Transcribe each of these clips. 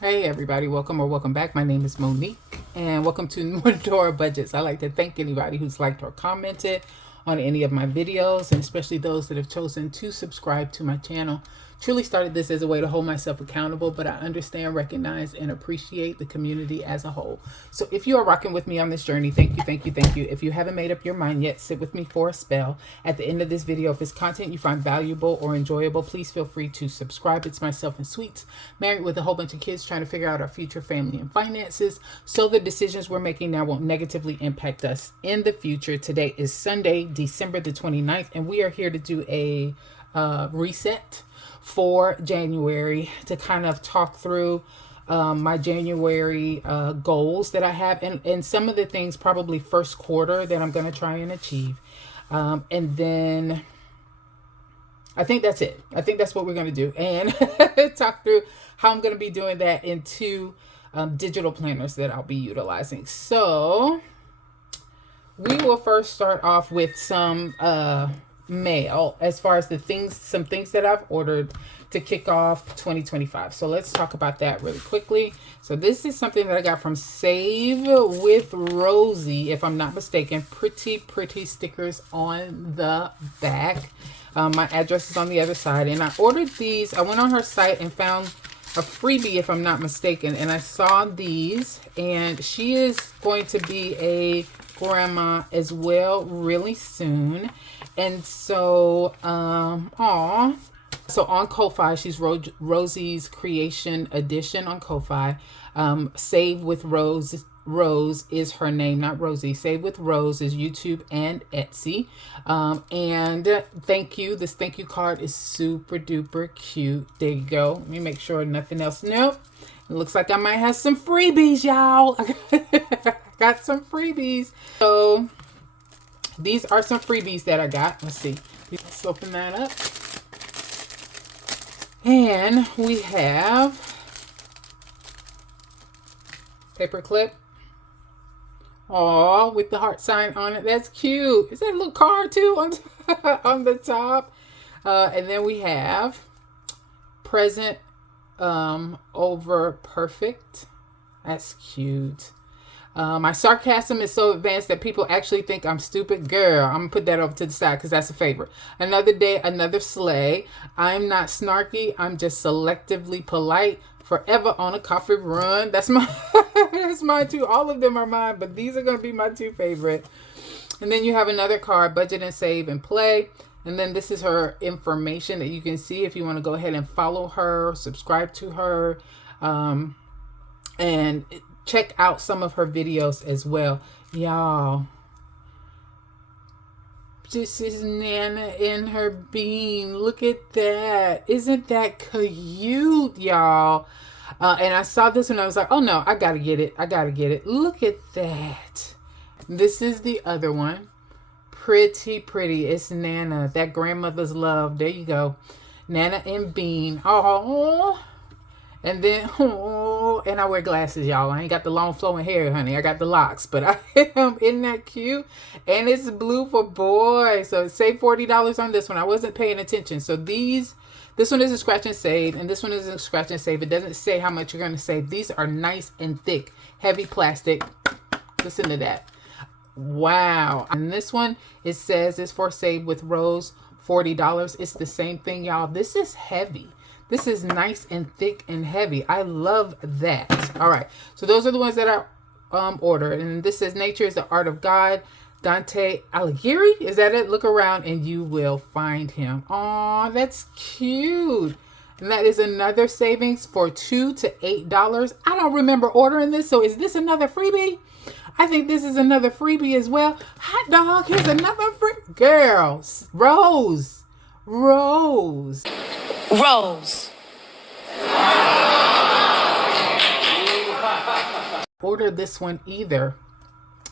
Hey everybody, welcome or welcome back. My name is Monique and welcome to More Budgets. I like to thank anybody who's liked or commented on any of my videos, and especially those that have chosen to subscribe to my channel. Truly started this as a way to hold myself accountable, but I understand, recognize, and appreciate the community as a whole. So if you are rocking with me on this journey, thank you, thank you, thank you. If you haven't made up your mind yet, sit with me for a spell. At the end of this video, if it's content you find valuable or enjoyable, please feel free to subscribe. It's myself and Sweets, married with a whole bunch of kids, trying to figure out our future family and finances so the decisions we're making now won't negatively impact us in the future. Today is Sunday, December the 29th, and we are here to do a reset for January to kind of talk through my January goals that I have, and some of the things probably first quarter that I'm going to try and achieve. And then I think that's it. I think that's what we're going to do, and talk through how I'm going to be doing that in two digital planners that I'll be utilizing. So we will first start off with some mail as far as some things that I've ordered to kick off 2025. So let's talk about that really quickly. So this is something that I got from Save with Rosie, if I'm not mistaken. Pretty stickers on the back. My address is on the other side, and I ordered these. I went on her site and found a freebie, if I'm not mistaken, and I saw these, and she is going to be a grandma as well really soon. And so so on Ko-Fi, she's Rosie's Creation Edition on Ko-Fi. Save with Rose is her name, not Rosie. Save with Rose is YouTube and Etsy. And thank you. This thank you card is super duper cute. There you go. Let me make sure nothing else. Nope. It looks like I might have some freebies, y'all. Got some freebies. So these are some freebies that I got. Let's see. Let's open that up. And we have paper clip. Oh, with the heart sign on it. That's cute. Is that a little card too on the top? And then we have present over perfect. That's cute. My sarcasm is so advanced that people actually think I'm stupid. Girl, I'm going to put that over to the side because that's a favorite. Another day, another sleigh. I'm not snarky. I'm just selectively polite. Forever on a coffee run. That's mine too. All of them are mine, but these are going to be my two favorite. And then you have another card, budget and save and play. And then this is her information that you can see if you want to go ahead and follow her, subscribe to her, and check out some of her videos as well. Y'all, this is Nana in her bean. Look at that. Isn't that cute, y'all? And I saw this and I was like, oh no, I gotta get it. I gotta get it. Look at that. This is the other one. Pretty. It's Nana. That grandmother's love. There you go. Nana and Bean. Oh. And then, and I wear glasses, y'all. I ain't got the long flowing hair, honey. I got the locks, but I am. Isn't that cute? And it's blue for boys. So save $40 on this one. I wasn't paying attention. So this one is a scratch and save, and this one is a scratch and save. It doesn't say how much you're going to save. These are nice and thick, heavy plastic. Listen to that. Wow. And this one, it says it's for Save with Rose, $40. It's the same thing, y'all. This is heavy. This is nice and thick and heavy. I love that. All right. So those are the ones that I ordered. And this says Nature is the Art of God. Dante Alighieri. Is that it? Look around and you will find him. Aw, that's cute. And that is another savings for $2 to $8. I don't remember ordering this. So is this another freebie? I think this is another freebie as well. Hot dog. Here's another free. Girl. Rose. Order this one either.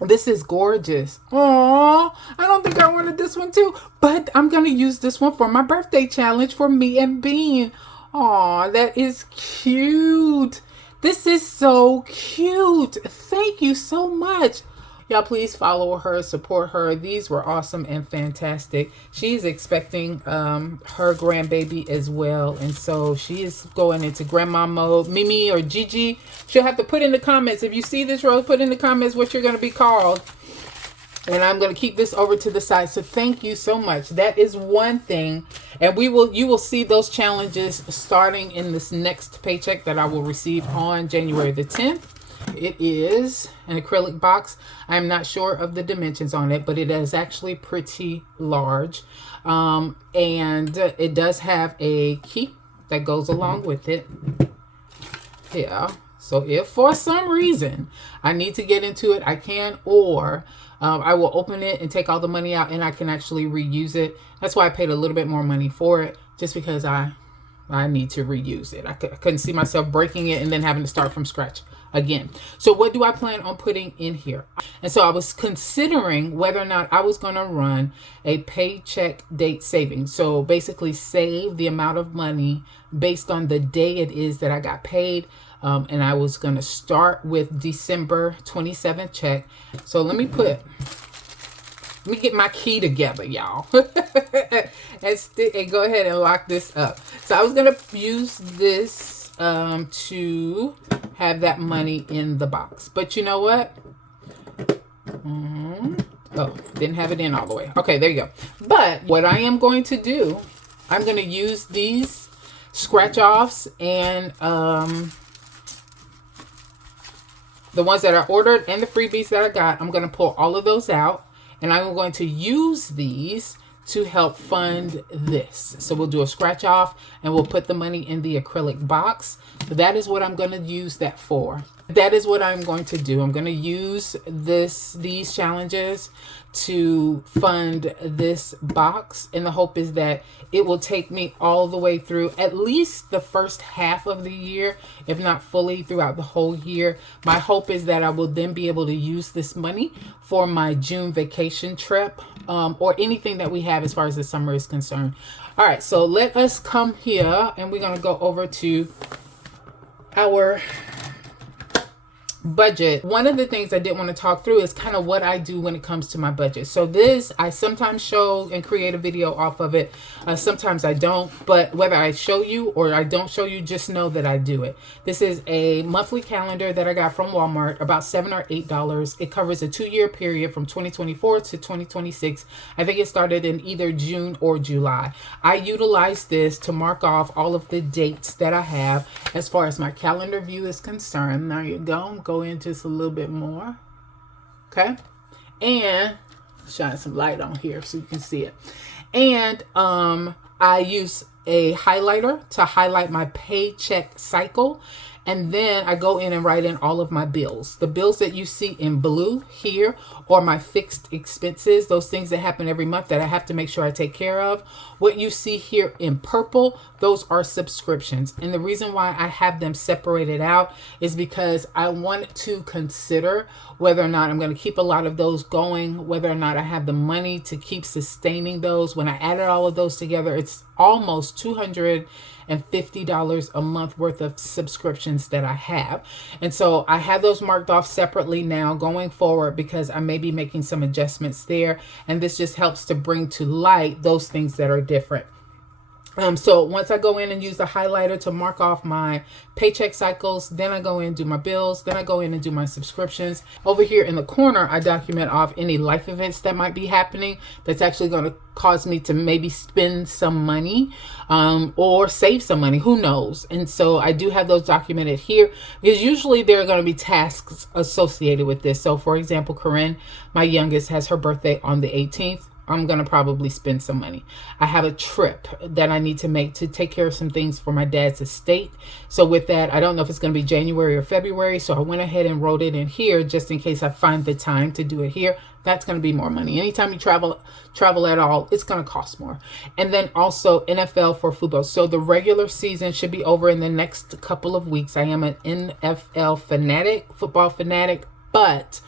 This is gorgeous. Aww, I don't think I ordered this one too, but I'm going to use this one for my birthday challenge for me and Bean. Aw, that is cute. This is so cute. Thank you so much. Y'all please follow her, support her. These were awesome and fantastic. She's expecting her grandbaby as well, and so she is going into grandma mode. Mimi or Gigi, she'll have to put in the comments, if you see this, Rose, put in the comments what you're going to be called. And I'm going to keep this over to the side. So thank you so much. That is one thing. And you will see those challenges starting in this next paycheck that I will receive on January the 10th. It is an acrylic box. I'm not sure of the dimensions on it, but it is actually pretty large. And it does have a key that goes along with it. Yeah. So if for some reason I need to get into it, I can, or I will open it and take all the money out and I can actually reuse it. That's why I paid a little bit more money for it, just because I need to reuse it. I couldn't see myself breaking it and then having to start from scratch again. So what do I plan on putting in here? And so I was considering whether or not I was going to run a paycheck date savings. So basically save the amount of money based on the day it is that I got paid. And I was going to start with December 27th check. So let me get my key together, y'all. and go ahead and lock this up. So I was going to use this to have that money in the box. But you know what? Oh, didn't have it in all the way. Okay, there you go. But what I am going to do, I'm going to use these scratch offs and the ones that I ordered and the freebies that I got. I'm going to pull all of those out, and I'm going to use these to help fund this. So we'll do a scratch off and we'll put the money in the acrylic box. That is what I'm going to use that for. That is what I'm going to do. I'm going to use these challenges to fund this box, and the hope is that it will take me all the way through at least the first half of the year, if not fully throughout the whole year. My hope is that I will then be able to use this money for my June vacation trip, or anything that we have as far as the summer is concerned. All right, so let us come here and we're going to go over to our budget. One of the things I did want to talk through is kind of what I do when it comes to my budget. So this, I sometimes show and create a video off of it. Sometimes I don't, but whether I show you or I don't show you, just know that I do it. This is a monthly calendar that I got from Walmart, about $7 or $8. It covers a 2-year period from 2024 to 2026. I think it started in either June or July. I utilize this to mark off all of the dates that I have as far as my calendar view is concerned. There you go. Go in just a little bit more. Okay. And shine some light on here so you can see it. And I use a highlighter to highlight my paycheck cycle. And then I go in and write in all of my bills. The bills that you see in blue here are my fixed expenses, those things that happen every month that I have to make sure I take care of. What you see here in purple, those are subscriptions. And the reason why I have them separated out is because I want to consider whether or not I'm going to keep a lot of those going, whether or not I have the money to keep sustaining those. When I added all of those together, it's almost $250 a month worth of subscriptions that I have. And so I have those marked off separately now going forward because I may be making some adjustments there. And this just helps to bring to light those things that are different. So once I go in and use the highlighter to mark off my paycheck cycles, then I go in and do my bills, then I go in and do my subscriptions. Over here in the corner, I document off any life events that might be happening that's actually going to cause me to maybe spend some money or save some money, who knows. And so I do have those documented here because usually there are going to be tasks associated with this. So for example, Corinne, my youngest, has her birthday on the 18th. I'm going to probably spend some money. I have a trip that I need to make to take care of some things for my dad's estate. So with that, I don't know if it's going to be January or February. So I went ahead and wrote it in here just in case I find the time to do it here. That's going to be more money. Anytime you travel at all, it's going to cost more. And then also NFL for football. So the regular season should be over in the next couple of weeks. I am an NFL fanatic, football fanatic, but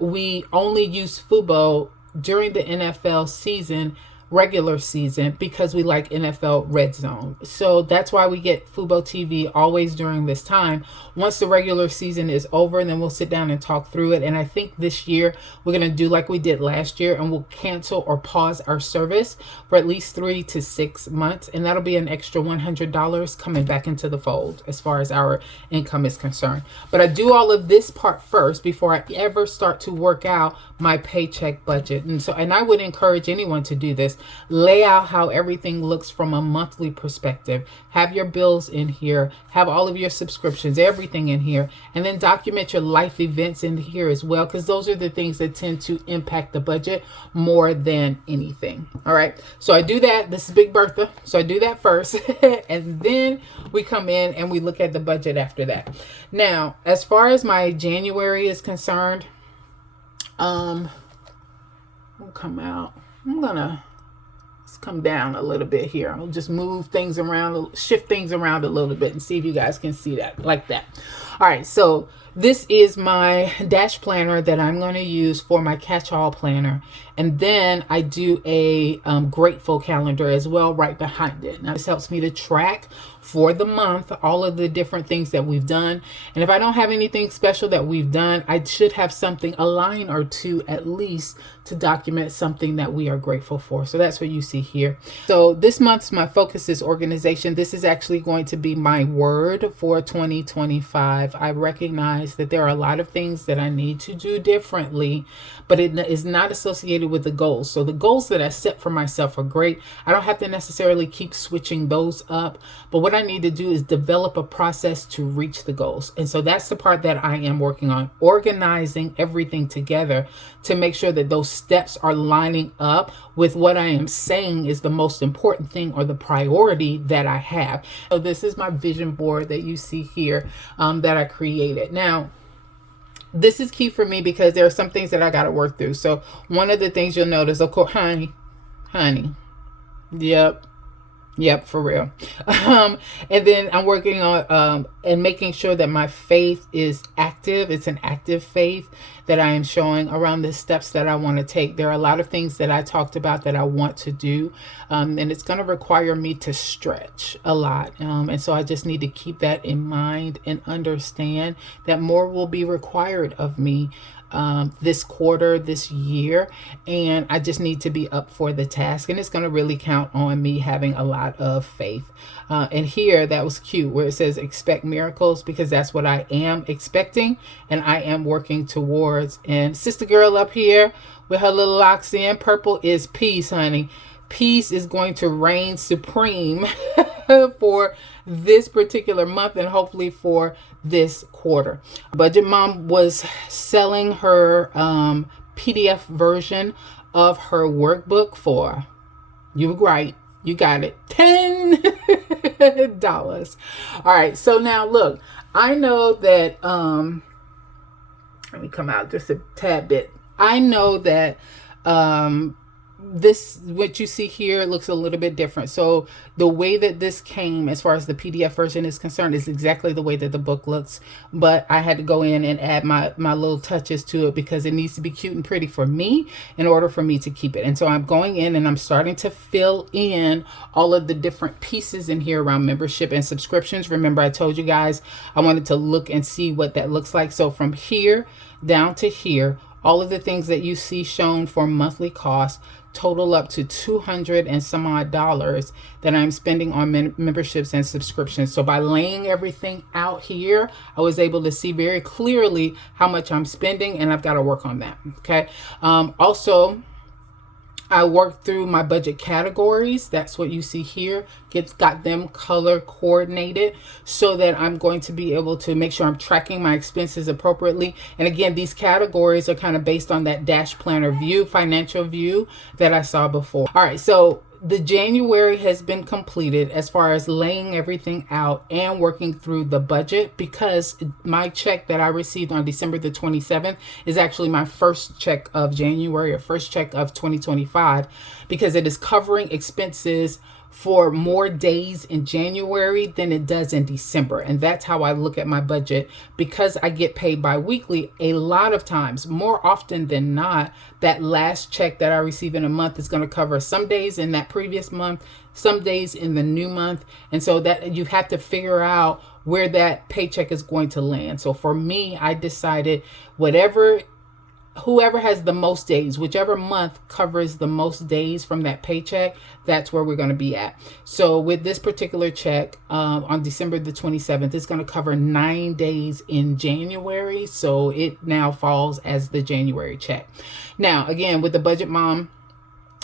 we only use Fubo during the NFL season regular season because we like NFL Red Zone. So that's why we get Fubo TV always during this time. Once the regular season is over, then we'll sit down and talk through it. And I think this year we're going to do like we did last year, and we'll cancel or pause our service for at least 3 to 6 months. And that'll be an extra $100 coming back into the fold as far as our income is concerned. But I do all of this part first before I ever start to work out my paycheck budget. And I would encourage anyone to do this. Lay out how everything looks from a monthly perspective. Have your bills in here, have all of your subscriptions, everything in here, and then document your life events in here as well, because those are the things that tend to impact the budget more than anything. All right, so I do that. This is Big Bertha, so I do that first and then we come in and we look at the budget after that. Now, as far as my January is concerned, we'll come out. I'm gonna come down a little bit here. I'll just move things around, shift things around a little bit and see if you guys can see that like that. All right, so this is my dash planner that I'm going to use for my catch-all planner. And then I do a grateful calendar as well right behind it. Now this helps me to track for the month all of the different things that we've done. And if I don't have anything special that we've done, I should have something, a line or two at least, to document something that we are grateful for. So that's what you see here. So this month's my focus is organization. This is actually going to be my word for 2025. I recognize that there are a lot of things that I need to do differently, but it is not associated with the goals. So the goals that I set for myself are great. I don't have to necessarily keep switching those up, but what I need to do is develop a process to reach the goals. And so that's the part that I am working on, organizing everything together to make sure that those steps are lining up with what I am saying is the most important thing or the priority that I have. So this is my vision board that you see here that I created. Now, this is key for me because there are some things that I got to work through. So one of the things you'll notice, of course, honey, Yep, for real. And then I'm working on and making sure that my faith is active. It's an active faith that I am showing around the steps that I want to take. There are a lot of things that I talked about that I want to do, and it's going to require me to stretch a lot. And so I just need to keep that in mind and understand that more will be required of me this quarter, this year, and I just need to be up for the task. And it's going to really count on me having a lot of faith. And here, that was cute where it says expect miracles, because that's what I am expecting and I am working towards. And sister girl up here with her little locks in, purple is peace, honey. Peace is going to reign supreme for this particular month and hopefully for this quarter. Budget Mom was selling her PDF version of her workbook for, you were right, you got it, $10. All right, so now look, I know that, let me come out just a tad bit. I know that this, what you see here, looks a little bit different. So the way that this came as far as the PDF version is concerned is exactly the way that the book looks, but I had to go in and add my little touches to it because it needs to be cute and pretty for me in order for me to keep it. And so I'm going in and I'm starting to fill in all of the different pieces in here around membership and subscriptions. Remember, I told you guys I wanted to look and see what that looks like. So from here down to here, all of the things that you see shown for monthly costs total up to $200 and some odd that I'm spending on memberships and subscriptions. So by laying everything out here, I was able to see very clearly how much I'm spending, and I've got to work on that. Okay. Also, I worked through my budget categories. That's what you see here. Got them color coordinated so that I'm going to be able to make sure I'm tracking my expenses appropriately. And again, these categories are kind of based on that dash planner view, financial view that I saw before. All right, so the January has been completed as far as laying everything out and working through the budget, because my check that I received on December the 27th is actually my first check of January, or first check of 2025, because it is covering expenses for more days in January than it does in December. And that's how I look at my budget. Because I get paid bi-weekly, a lot of times, more often than not, that last check that I receive in a month is going to cover some days in that previous month, some days in the new month. And so that you have to figure out where that paycheck is going to land. So for me, I decided whoever has the most days, whichever month covers the most days from that paycheck, that's where we're going to be at. So with this particular check on December the 27th, it's going to cover 9 days in January. So it now falls as the January check. Now, again, with the Budget Mom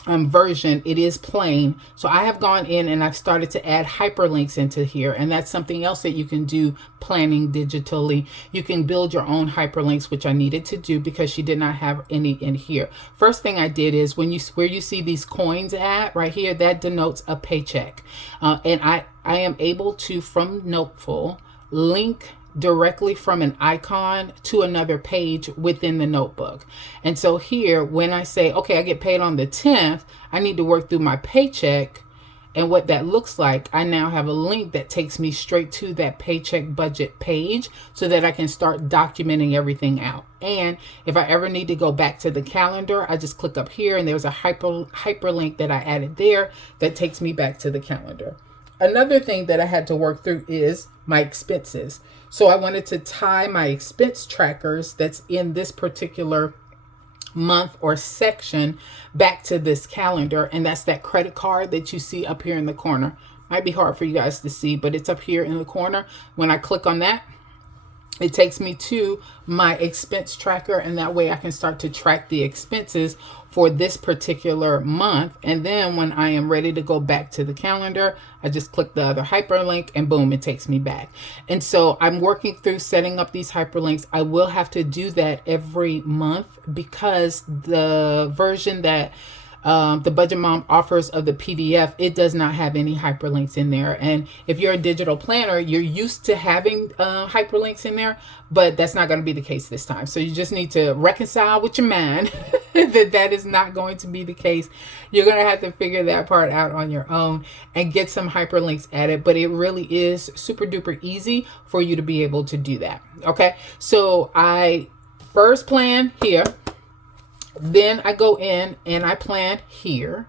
version, it is plain. So I have gone in and I've started to add hyperlinks into here, and that's something else that you can do planning digitally. You can build your own hyperlinks, which I needed to do because she did not have any in here. First thing I did is where you see these coins at right here, that denotes a paycheck, and I am able to, from Noteful, link directly from an icon to another page within the notebook. And so here, when I say, okay, I get paid on the 10th, I need to work through my paycheck and what that looks like. I now have a link that takes me straight to that paycheck budget page so that I can start documenting everything out. And if I ever need to go back to the calendar, I just click up here and there's a hyperlink that I added there that takes me back to the calendar. Another thing that I had to work through is my expenses. So I wanted to tie my expense trackers that's in this particular month or section back to this calendar. And that's that credit card that you see up here in the corner. Might be hard for you guys to see, but it's up here in the corner. When I click on that, it takes me to my expense tracker, and that way I can start to track the expenses for this particular month. And then when I am ready to go back to the calendar, I just click the other hyperlink and boom, it takes me back. And so I'm working through setting up these hyperlinks. I will have to do that every month because the version that the Budget Mom offers of the PDF, it does not have any hyperlinks in there. And if you're a digital planner, you're used to having hyperlinks in there, but that's not going to be the case this time. So you just need to reconcile with your mind that is not going to be the case. You're going to have to figure that part out on your own and get some hyperlinks added, but it really is super duper easy for you to be able to do that. Okay, so I first plan here. Then I go in and I plan here,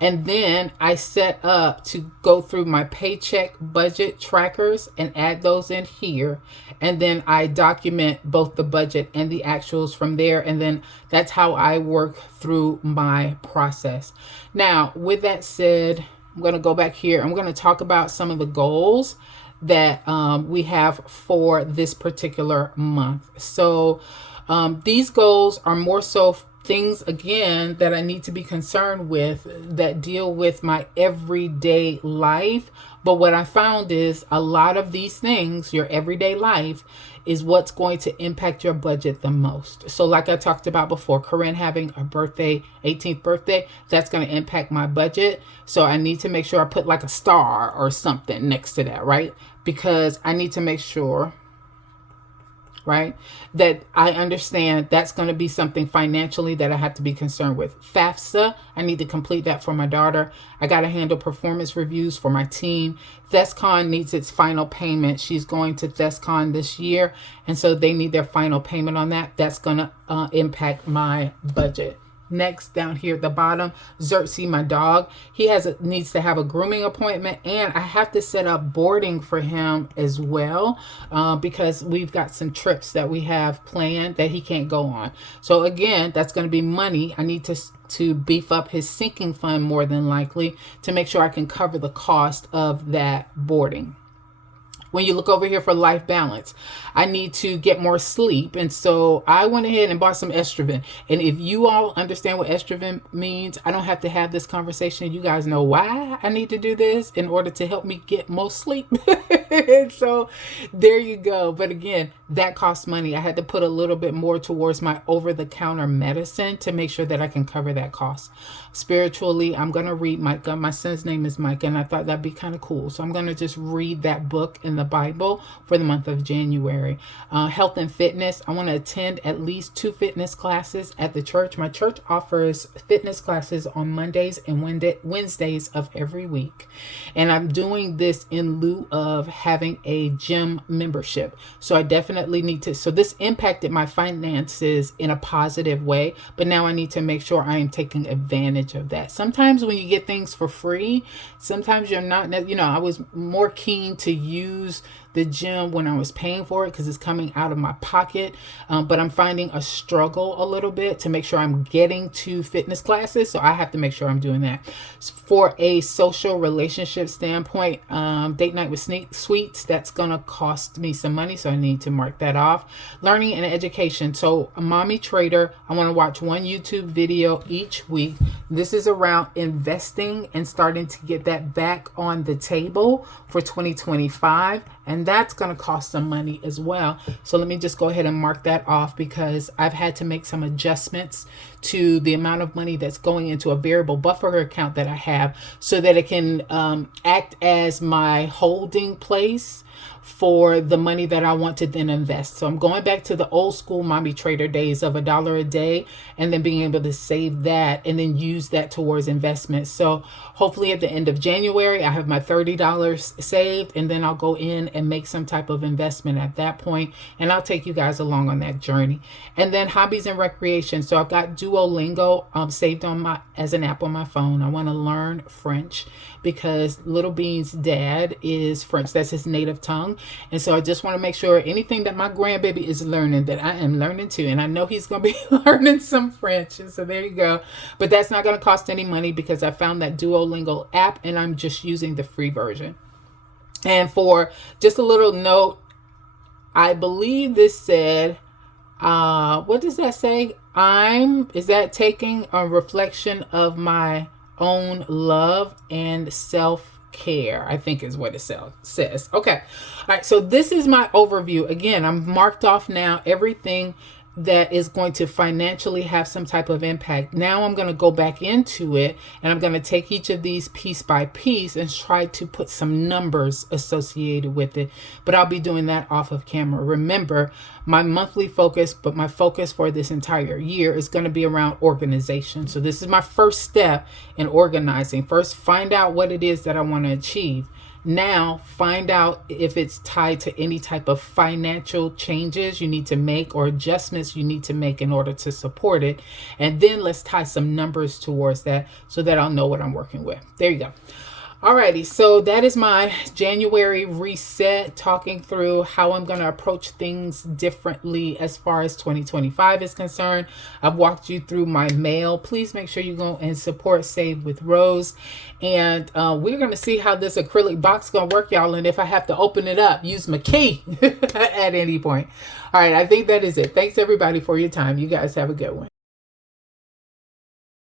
and then I set up to go through my paycheck budget trackers and add those in here. And then I document both the budget and the actuals from there. And then that's how I work through my process. Now, with that said, I'm going to go back here. I'm going to talk about some of the goals that we have for this particular month. So these goals are more so things, again, that I need to be concerned with that deal with my everyday life. But what I found is a lot of these things, your everyday life, is what's going to impact your budget the most. So like I talked about before, Corinne having a birthday, 18th birthday, that's going to impact my budget. So I need to make sure I put like a star or something next to that, right? Because I need to make sure, right, that I understand that's going to be something financially that I have to be concerned with. FAFSA, I need to complete that for my daughter. I got to handle performance reviews for my team. ThesCon needs its final payment. She's going to ThesCon this year, and so they need their final payment on that. That's going to impact my budget. Next, down here at the bottom, Xerxes, my dog, he needs to have a grooming appointment, and I have to set up boarding for him as well because we've got some trips that we have planned that he can't go on. So again, that's going to be money. I need to beef up his sinking fund more than likely to make sure I can cover the cost of that boarding. When you look over here for life balance, I need to get more sleep. And so I went ahead and bought some estrogen. And if you all understand what estrogen means, I don't have to have this conversation. You guys know why I need to do this in order to help me get more sleep. So there you go. But again, that costs money. I had to put a little bit more towards my over-the-counter medicine to make sure that I can cover that cost. Spiritually, I'm going to read Micah. My son's name is Micah, and I thought that'd be kind of cool. So I'm going to just read that book in the Bible for the month of January. Health and fitness. I want to attend at least 2 fitness classes at the church. My church offers fitness classes on Mondays and Wednesdays of every week. And I'm doing this in lieu of having a gym membership. So I definitely need to, so this impacted my finances in a positive way, but now I need to make sure I am taking advantage of that. Sometimes when you get things for free, sometimes you're not, I was more keen to use the gym when I was paying for it because it's coming out of my pocket. But I'm finding a struggle a little bit to make sure I'm getting to fitness classes. So I have to make sure I'm doing that. For a social relationship standpoint, date night with sweets, that's going to cost me some money. So I need to mark that off. Learning and education. So a mommy trader, I want to watch 1 YouTube video each week. This is around investing and starting to get that back on the table for 2025. And that's going to cost some money as well. So let me just go ahead and mark that off because I've had to make some adjustments to the amount of money that's going into a variable buffer account that I have so that it can act as my holding place for the money that I want to then invest. So I'm going back to the old school mommy trader days of $1 a day and then being able to save that and then use that towards investments. So hopefully at the end of January, I have my $30 saved and then I'll go in and make some type of investment at that point. And I'll take you guys along on that journey. And then hobbies and recreation. So I've got Duolingo saved on as an app on my phone. I want to learn French because Little Bean's dad is French. That's his native tongue. And so I just want to make sure anything that my grandbaby is learning that I am learning too. And I know he's going to be learning some French. And so there you go. But that's not going to cost any money because I found that Duolingo app and I'm just using the free version. And for just a little note, I believe this said, what does that say? Is that taking a reflection of my own love and self-care, I think is what it says. Okay. All right. So this is my overview. Again, I'm marked off now everything that is going to financially have some type of impact. Now I'm going to go back into it and I'm going to take each of these piece by piece and try to put some numbers associated with it. But I'll be doing that off of camera. Remember, my monthly focus, but my focus for this entire year is going to be around organization. So this is my first step in organizing. First, find out what it is that I want to achieve. Now, find out if it's tied to any type of financial changes you need to make or adjustments you need to make in order to support it. And then let's tie some numbers towards that so that I'll know what I'm working with. There you go. Alrighty, so that is my January reset, talking through how I'm going to approach things differently as far as 2025 is concerned. I've walked you through my mail. Please make sure you go and support Save with Rose. And we're going to see how this acrylic box is going to work, y'all. And if I have to open it up, use my key at any point. All right, I think that is it. Thanks, everybody, for your time. You guys have a good one.